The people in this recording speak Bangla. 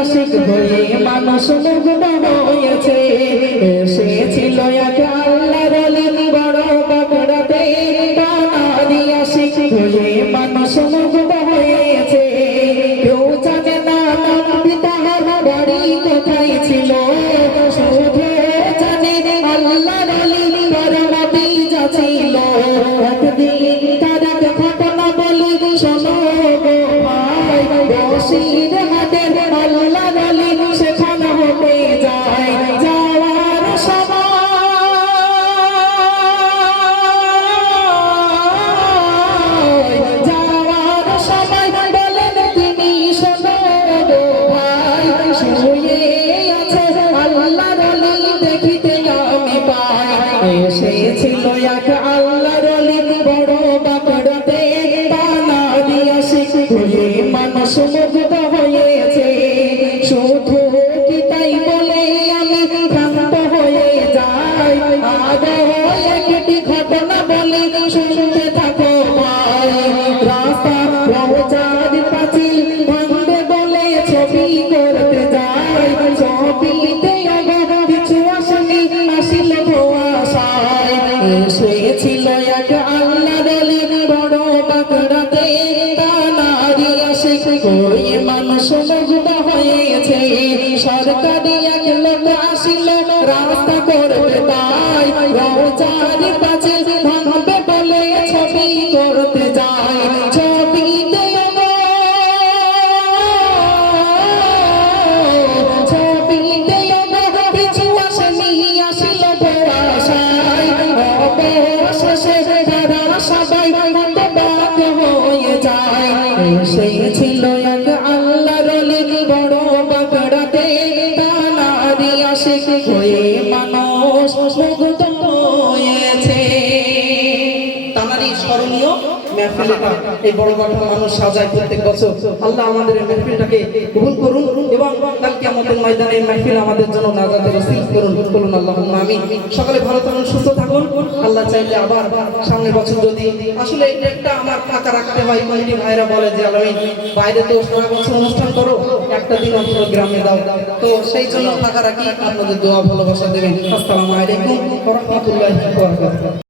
আশিক হয়ে মানুষ মুগ্ধ হয়েছে। এসেছিল এক আল্লাহর ওলি বড় বাগড়াতে, তানারি আশিক হয়ে মানুষ মুগ্ধ হয়েছে। কেউ জানে না নাম পিতার বাড়ি কোথায় ছিল, শুধু জানে আল্লাহর ওলি পরম পিতা ছিল। একদিন তার এক ঘটনা বলি শোনো গো ভাই, বসির হাটের আল্লাহর ওলি সেখানে হতে যায়। যাওয়ার সময় বলেন তিনি শোনো গো ভাই, শুয়ে আছে আল্লাহর ওলি দেখিতে আমি পাই। এসেছিল এক আল্লাহর ওলি বড় বাগড়াতে, তানারি আশিক হয়ে মানুষ মুগ্ধ হয়েছে। শুধু কি তাই বলে আমি ভ্রান্ত হয়ে যাই, আরো একটি ঘটনা বলি শুনতে থাকো ভাই। রাস্তা রওজার পাঁচিল ভাঙবে বলে ছবি করতে যাই, ছবিতে কিছু আসেনি, আসিল ধোঁয়াশায়। এসেছিল এক আল্লাহর ওলি বড় বাগড়াতে, তানারি আশিক হয়ে মানুষ মুগ্ধ হয়েছে। সরকারি এক লোক আসিল রাস্তা করবে তাই, রওজার পাঁচিল ভাঙবে বলে ছবি করতে যায়। ছবিতে কিছু আসেনি, আসিল ধোঁয়াশায়। অবশেষে তারা সবাই হতবাক হয়ে যায়। এসেছিল এক আল্লাহর ওলি বড় বাগড়াতে, তানারি আশিক হয়ে মানুষ মুগ্ধ হয়েছে। তানারি স্মরণীয় মেহফিলটা এই বড় বড় মানুষ সাজায় প্রত্যেক বছর। আল্লাহ আমাদের এই মেহফিলটাকে কবুল করুন এবং কাল কিয়ামতের ময়দানে এই মেহফিল আমাদের জন্য নাজাতের ওসিলা করুন। বলুন আল্লাহুম্মা আমিন। সকলে ভালো থাকুন, সুস্থ থাকুন। আল্লাহ চাইলে আবার সামনের বছর যদি আসলে একটা আমার ফাঁকা রাখতে হয়, কমিটি ভাইরা বলে যে আলামিন বাইরে তো সারা বছর অনুষ্ঠান করো, একটা দিন অন্তত গ্রামে দাও, তো সেই জন্য ফাঁকা রাখি। আপনাদের দোয়া ভালোবাসা দেবেন। আসসালামু আলাইকুম ওয়া রাহমাতুল্লাহি ওয়া বারাকাতুহু।